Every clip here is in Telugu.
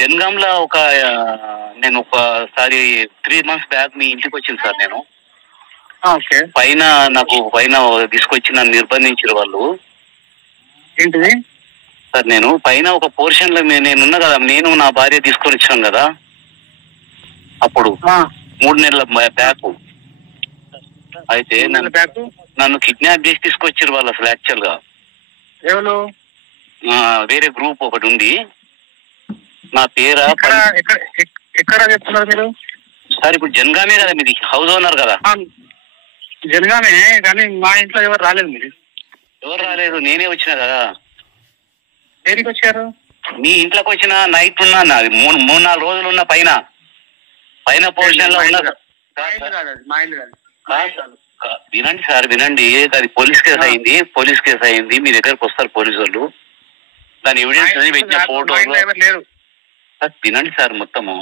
జనగాంలో నేను ఒకసారి 3 months బ్యాక్ మీ ఇంటికి వచ్చింది సార్. నేను ఓకే. నాకు పైన తీసుకొచ్చి నన్ను నిర్బంధించారు వాళ్ళు. ఏంటిది సార్? నేను పైన ఒక పోర్షన్ లో నేనున్నా కదా, నేను నా భార్య తీసుకొని వచ్చాను కదా అప్పుడు 3 నెలల బ్యాక్. అయితే నన్ను కిడ్నాప్ చేసి తీసుకొచ్చారు వాళ్ళు. అసలు యాక్చువల్ గా ఎవరు? వేరే గ్రూప్ ఒకటి ఉంది. నా పేరా ఎక్కడ చెప్తున్నారు మీరు? సార్ ఇప్పుడు జనగామే కదా మీది, హౌస్ ఓనర్ కదా? జనగామే, కానీ మా ఇంట్లో ఎవరు రాలేదు. మీరు ఎవరు రాలేదు, నేనే వచ్చినా కదా. దేనికి వచ్చారు? మీ ఇంట్లోకి వచ్చిన నైట్ ఉన్నా, నాది 3-4 రోజులు ఉన్న పైన పోర్షన్ లో ఉన్నా. వినండి సార్, వినండి. అది పోలీస్ కేసు అయింది. మీ దగ్గరకు వస్తారు పోలీసు వాళ్ళు. దాని ఎవిడెన్స్ పెట్టిన ఫోటో. వినండి సార్, మొత్తము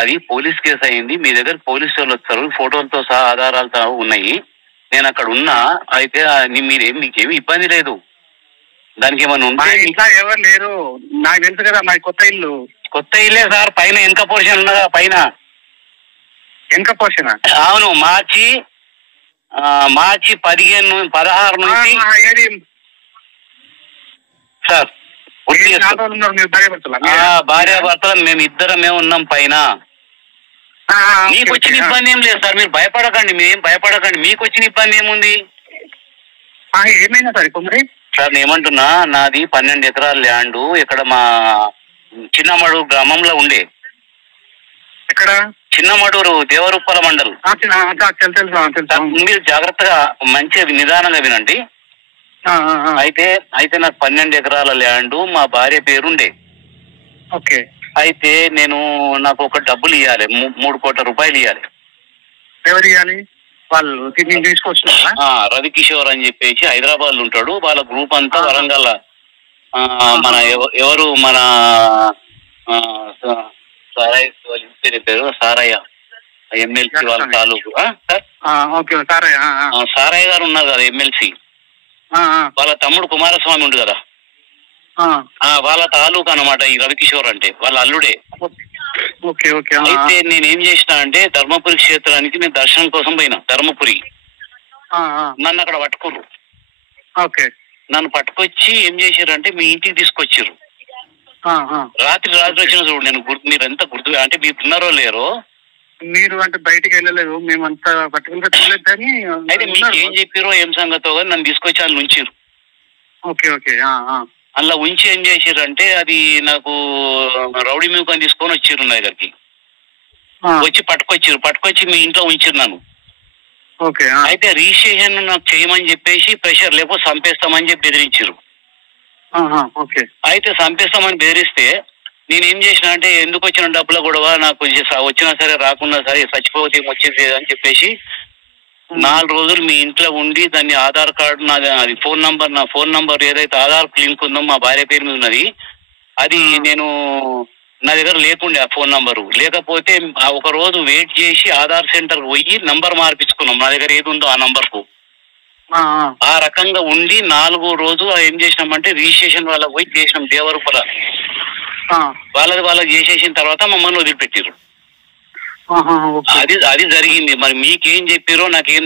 అది పోలీస్ కేసు అయింది. మీ దగ్గర పోలీసు వాళ్ళు వస్తారు, ఫోటోలతో సహా ఆధారాలతో ఉన్నాయి. నేను అక్కడ ఉన్నా. అయితే మీకేమి ఇబ్బంది లేదు. దానికి ఏమన్నా ఉంటే ఎవరు లేరు. నాకు తెలుసు కదా, మా కొత్త ఇల్లే సార్. పైన వెనక పోర్షన్ ఉన్నదా? పైన వెనక పోర్షన్? అవును. మార్చి 16 నుంచి సార్. భార్యాభర్తలు మేము ఇద్దరమే ఉన్నాం పైన. మీకు వచ్చిన ఇబ్బంది ఏం లేదు సార్, మీరు భయపడకండి. మీకు వచ్చిన ఇబ్బంది ఏముంది? ఏమైనా సార్ ఇప్పుడు మరి సార్ నేను ఏమంటున్నా, నాది 12 ఎకరాల ల్యాండ్ ఇక్కడ మా చిన్నమడూరు గ్రామంలో ఉండే. ఎక్కడ? చిన్నమడూరు, దేవరుప్పల మండల్. మీరు జాగ్రత్తగా మంచిగా నిదానంగా వినండి. అయితే నాకు 12 ఎకరాల ల్యాండ్ మా భార్య పేరుండే. ఓకే. అయితే నాకు ఒక డబ్బులు ఇవ్వాలి, 3 కోట్ల రూపాయలు ఇవ్వాలి. ఎవరు ఇవ్వాలి? వాళ్ళు తీసుకొచ్చిన రవికిషోర్ అని చెప్పేసి హైదరాబాద్ లో ఉంటాడు. వాళ్ళ గ్రూప్ అంతా వరంగల్. మన ఎవరు మన సారయ్య ఎమ్మెల్సీ వాళ్ళ తాలూకు. సారయ్య గారు ఉన్నారు కదా ఎమ్మెల్సీ. వాళ్ళ తమ్ముడు కుమారస్వామి ఉండు కదా, వాళ్ళ తాలూకు అనమాట ఈ రవికిషోర్ అంటే. వాళ్ళ అల్లుడే. అయితే నేనేం చేసిన అంటే ధర్మపురి క్షేత్రానికి నేను దర్శనం కోసం పోయినా. ధర్మపురి నన్ను అక్కడ పట్టుకుర్రు. నన్ను పట్టుకొచ్చి ఏం చేశారంటే మీ ఇంటికి తీసుకొచ్చారు. రాత్రి వచ్చిన చూడు. మీరు ఎంత గుర్తు అంటే మీరు ఉన్నారో లేరో. మీరు అంటే బయటికి వెళ్ళలేదు, మేమంతా పట్టుకుని చూడలేదు. కానీ అయితే మీకు ఏం చెప్పారో ఏం సంగతో కానీ నన్ను తీసుకొచ్చి వాళ్ళు ఉంచారు. అలా ఉంచి ఏం చేసారు అంటే అది నాకు రౌడీ మ్యూకని తీసుకొని వచ్చారు నా దగ్గరికి. వచ్చి పట్టుకొచ్చి మీ ఇంట్లో ఉంచారు నన్ను. అయితే రిజిస్ట్రేషన్ నాకు చేయమని చెప్పేసి ప్రెషర్, లేకపోతే చంపేస్తామని చెప్పి బెదిరించారు. అయితే చంపేస్తామని బెదిరిస్తే నేనేం చేసిన అంటే ఎందుకు వచ్చిన డబ్బుల గొడవ, నాకు వచ్చినా సరే రాకున్నా సరే చచ్చిపోతే వచ్చింది అని చెప్పేసి 4 రోజులు మీ ఇంట్లో ఉండి దాన్ని ఆధార్ కార్డు అది నా ఫోన్ నంబర్ ఏదైతే ఆధార్ లింక్ ఉందో మా భార్య పేరు మీద ఉన్నది, అది నా దగ్గర లేకుండే. ఆ ఫోన్ నంబరు లేకపోతే ఒక రోజు వెయిట్ చేసి ఆధార్ సెంటర్ పోయి నంబర్ మార్పించుకున్నాం. నా దగ్గర ఏది ఉందో ఆ నంబర్ కు. ఆ రకంగా ఉండి 4వ రోజు ఏం చేసినామంటే రిజిస్ట్రేషన్ వాళ్ళకి పోయి చేసినాం. దేవరూపల వాళ్ళకి చేసేసిన తర్వాత మమ్మల్ని వదిలిపెట్టారు. అది జరిగింది. మరి మీకేం చెప్పారో నాకేం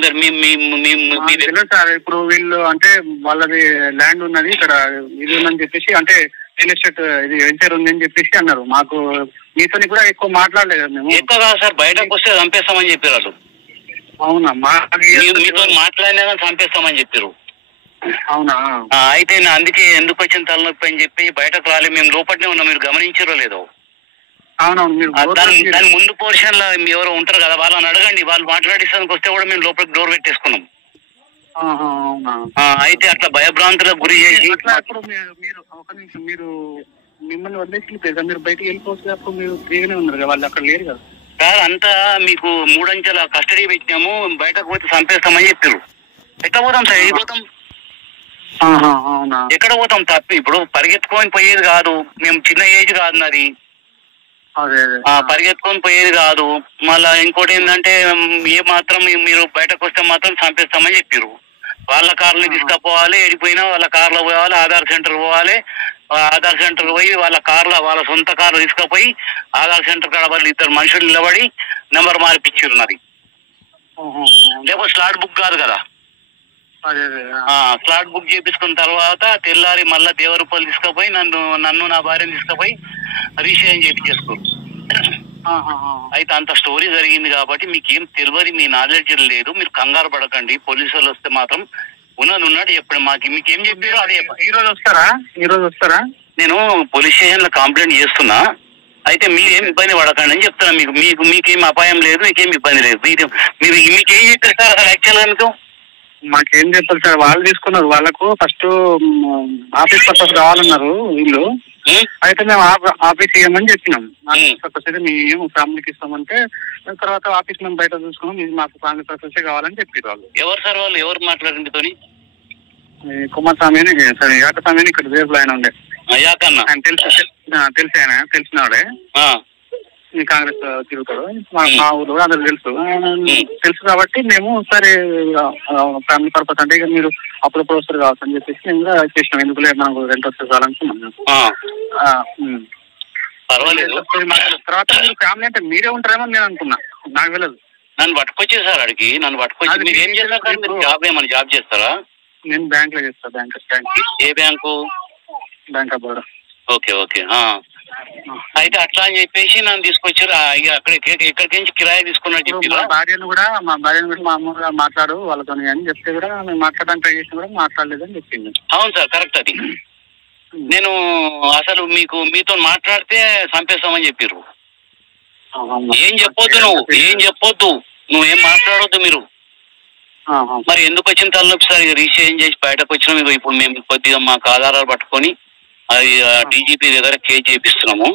సార్. ఇప్పుడు వీళ్ళు అంటే వాళ్ళది ల్యాండ్ ఉన్నది ఇక్కడ, ఇది ఉందని చెప్పేసి, అంటే రియల్ ఎస్టేట్ ఇది వెంచర్ ఉంది అని చెప్పేసి అన్నారు. మాకు మీతో కూడా ఎక్కువ మాట్లాడలేదు మేము. ఎక్కువ కాదు సార్, బయటకు వస్తే చంపేస్తామని చెప్పారు వాళ్ళు. అవునా? మీతో మాట్లాడినా కానీ చంపేస్తామని చెప్పారు. అవునా? అయితే అందుకే ఎందుకు వచ్చిన తలనొప్పి అని చెప్పి బయటకు రాలే. మేము లోపలనే ఉన్నాం, మీరు గమనించారో లేదో. దాని ముందు పోర్షన్ లో ఎవరో ఉంటారు కదా, వాళ్ళని అడగండి. వాళ్ళు మాట్లాడిస్తానికి వస్తే కూడా మేము లోపలికి డోర్ పెట్టేసుకున్నాం. అయితే అట్లా భయభ్రాంతులకు గురి చేసి మీరు మిమ్మల్ని వదిలేసి మీరు బయటకు వెళ్ళిపోతే అప్పుడు మీరు ఫ్రీగానే ఉన్నారు కదా, వాళ్ళు అక్కడ లేరు కదా సార్. అంతా మీకు 3 అంచెల కస్టడీ పెట్టినాము, బయటకు పోతే చంపేస్తామని చెప్పారు. ఎక్కడ పోతాం సార్? వెళ్ళిపోతాం. ఎక్కడ పోతాం? తప్పి ఇప్పుడు పరిగెత్తుకొని పోయేది కాదు. మేము చిన్న ఏజ్ కాదు నాది, పరిగెత్తుకొని పోయేది కాదు. మళ్ళా ఇంకోటి ఏంటంటే ఏ మాత్రం మీరు బయటకు వస్తే మాత్రం చంపేస్తామని చెప్పారు. వాళ్ళ కార్లు తీసుకపోవాలి, ఎడిపోయినా వాళ్ళ కార్లో పోవాలి, ఆధార్ సెంటర్ పోవాలి, ఆధార్ సెంటర్ పోయి వాళ్ళ కార్లో వాళ్ళ సొంత కార్లు తీసుకుపోయి ఆధార్ సెంటర్ కాడ వాళ్ళు ఇద్దరు మనుషులు నిలబడి నెంబర్ మార్పిచ్చారు నాది. లేకపోతే స్లాట్ బుక్ కాదు కదా. స్లాట్ బుక్ చేపించుకున్న తర్వాత తెల్లారి మళ్ళా దేవరపల్లి తీసుకుపోయి నన్ను నా భార్యను తీసుకుపోయి రిజిస్ట్రేషన్ చేయించేసుకో. అయితే అంత స్టోరీ జరిగింది కాబట్టి మీకేం తెలియదు, మీ నాలెడ్జ్ లేదు, మీరు కంగారు పడకండి. పోలీసు వాళ్ళు వస్తే మాత్రం ఉన్నట్టు చెప్పండి. మీకేం చెప్పారో అదే. ఈ రోజు వస్తారా? నేను పోలీస్ స్టేషన్ లో కంప్లైంట్ చేస్తున్నా. అయితే మీరేం ఇబ్బంది పడకండి అని చెప్తున్నా. మీకేం అపాయం లేదు, మీకేం ఇబ్బంది లేదు. మీకేం చెప్పారు సార్ అసలు యాక్చువల్ గా మీకు? మాకేం చెప్పారు సార్, వాళ్ళు తీసుకున్నారు. వాళ్ళకు ఫస్ట్ ఆఫీస్ పర్పస్ కావాలన్నారు వీళ్ళు. అయితే మేము ఆఫీస్ ఇవ్వమని చెప్పినాం. ఆఫీస్ పర్పస్ అయితే మేము ఫ్యామిలీకి ఇస్తామంటే తర్వాత ఆఫీస్ మేము బయట చూసుకున్నాం, ఇది మాకు ఫ్యామిలీ పర్పస్ కావాలని చెప్పారు వాళ్ళు. ఎవరు సార్ వాళ్ళు? ఎవరు మాట్లాడింది తోని? కుమారస్వామి అని సరే యాకస్వామి అని ఇక్కడ రేపు ఆయన ఉండే. ఆయన తెలిసి ఆయన తెలిసినవాడే, కాంగ్రెస్ తిరుగుతాడు. మా ఊరు కూడా అందరికి తెలుసు కాబట్టి మేము సరే ఫ్యామిలీ పర్పస్ అంటే ఇక మీరు అప్పుడప్పుడు వస్తారు కావచ్చు అని చెప్పేసి మేము కూడా చేసినాం. ఎందుకు లేదు మనకు రెంట్ వస్తే కావాలనుకున్నాం. తర్వాత మీరు ఫ్యామిలీ అంటే మీరే ఉంటారేమో నేను అనుకున్నా, నాకు వెళ్ళదు. నన్ను పట్టుకొచ్చేది సార్ అడిగి, నన్ను పట్టుకొచ్చి మీరు ఏం చేస్తారు? మీరు జాబ్ ఏమన్నా జాబ్ చేస్తారా? నేను బ్యాంక్ లో చేస్తాను. Bank. A bank? Bank of Baroda. Okay. అయితే అట్లా అని చెప్పేసి నన్ను తీసుకొచ్చారు. ఎక్కడికి నుంచి కిరాయి తీసుకున్నట్టు చెప్పి మా భార్యను కూడా మా అమ్మగా మాట్లాడు వాళ్ళతో అని చెప్తే కూడా మేము మాట్లాడడానికి ట్రై చేసినా కూడా మాట్లాడలేదని చెప్పింది. అవును సార్, కరెక్ట్. అది నేను అసలు మీతో మాట్లాడితే చంపేస్తామని చెప్పారు. ఏం చెప్పొద్దు నువ్వేం మాట్లాడొద్దు మీరు. మరి ఎందుకు వచ్చిన తలనొప్పి సార్? రిజిస్ట్రేషన్ చేసి బయటకు వచ్చినాం. ఇప్పుడు మేము కొద్దిగా మాకు ఆధారాలు పట్టుకొని అది డీజీపీ దగ్గర కేసు చేపిస్తున్నాము.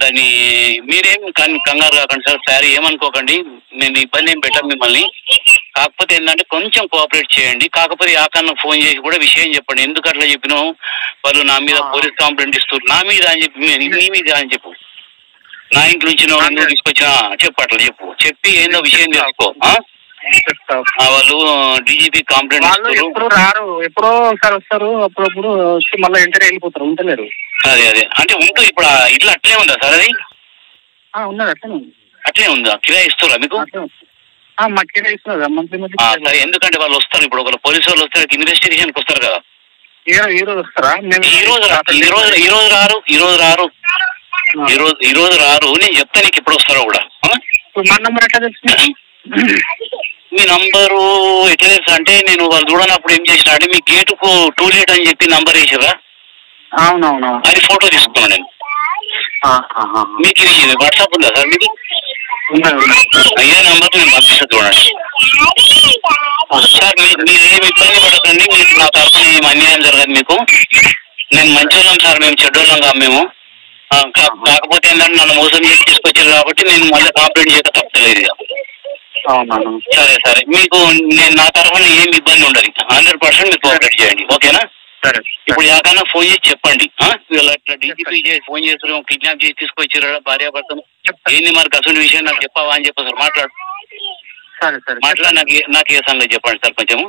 దాన్ని మీరేం కంగారు కాకండి సార్. సార్ ఏమనుకోకండి, నేను ఇబ్బంది ఏం పెట్టాను మిమ్మల్ని. కాకపోతే ఏంటంటే కొంచెం కోఆపరేట్ చేయండి. కాకపోతే యాకన్నా ఫోన్ చేసి కూడా విషయం చెప్పండి. ఎందుకు అట్లా చెప్పినావు? వాళ్ళు నా మీద పోలీస్ కంప్లైంట్ ఇస్తారు. నా మీద అని చెప్పి నీ మీద అని చెప్పు. నా ఇంటి నుంచి నువ్వు తీసుకొచ్చినా చెప్పు. అట్లా చెప్పి ఏందో విషయం తెలుసుకో. వాళ్ళు డీజీపీ కంప్లైంట్ ఎప్పుడు రారు, ఎప్పుడో ఒకసారి వస్తారు. అప్పుడప్పుడు వచ్చి మళ్ళీ ఎంటర్ వెళ్ళిపోతారు, ఉంటలేరు. అదే అంటే ఉంటూ ఇప్పుడు ఇట్లా అట్లే ఉందా సార్? అది ఉన్నది అట్లనే ఉంది. అట్లే ఉందా? కిరాయి ఇస్తారా మీకు? మా కిరాయి ఇస్తున్నారు మంత్లీ. సరే, ఎందుకంటే వాళ్ళు వస్తారు. ఇప్పుడు ఒక పోలీసు వాళ్ళు వస్తారు, ఇన్వెస్టిగేషన్ కి వస్తారు కదా. ఈ రోజు వస్తారా? ఈ రోజు రారు. నేను చెప్తా నీకు ఎప్పుడు వస్తారో కూడా. మా నంబర్ ఎట్లా తెలుసు? మీ నంబరు ఎట్లా తెలుసు అంటే నేను వాళ్ళు చూడనప్పుడు ఏం చేసిన అంటే మీ గేటుకు టూలెట్ అని చెప్పి నంబర్ వేసారా? అవునవును. అది ఫోటో తీసుకున్నాను నేను. మీకు ఇది వాట్సాప్ ఉందా సార్? మీకు అయ్యే నంబర్ నేను పంపిస్తాను చూడండి సార్. మీరు ఏమి ఇబ్బంది పడకండి. మీకు నా తరఫున ఏమి అన్యాయం జరగదు మీకు. నేను మంచోళ్ళం సార్, మేము చెడ్డోళ్ళం కాదు మేము. కాకపోతే ఏంటంటే నన్ను మోసం చేసి తీసుకొచ్చారు కాబట్టి నేను మళ్ళీ కంప్లైంట్ చేయక తప్పలేదు. సరే మీకు నేను నా తరఫున ఏమి ఇబ్బంది ఉండదు. 100% మీరు కోఆపరేట్ చేయండి, ఓకేనా? సరే. ఇప్పుడు ఎవరికైనా ఫోన్ చేసి చెప్పండి. వీళ్ళు అట్లా డీజీపీ చేసి ఫోన్ చేస్తారు, కిడ్నాప్ చేసి తీసుకొచ్చారా భార్యాభర్తను, ఏంది మరి అసలు విషయం నాకు చెప్పావా అని చెప్పారు. మాట్లాడు. సరే మాట్లాడి నాకు ఏ సంగతి చెప్పండి సార్ కొంచెము.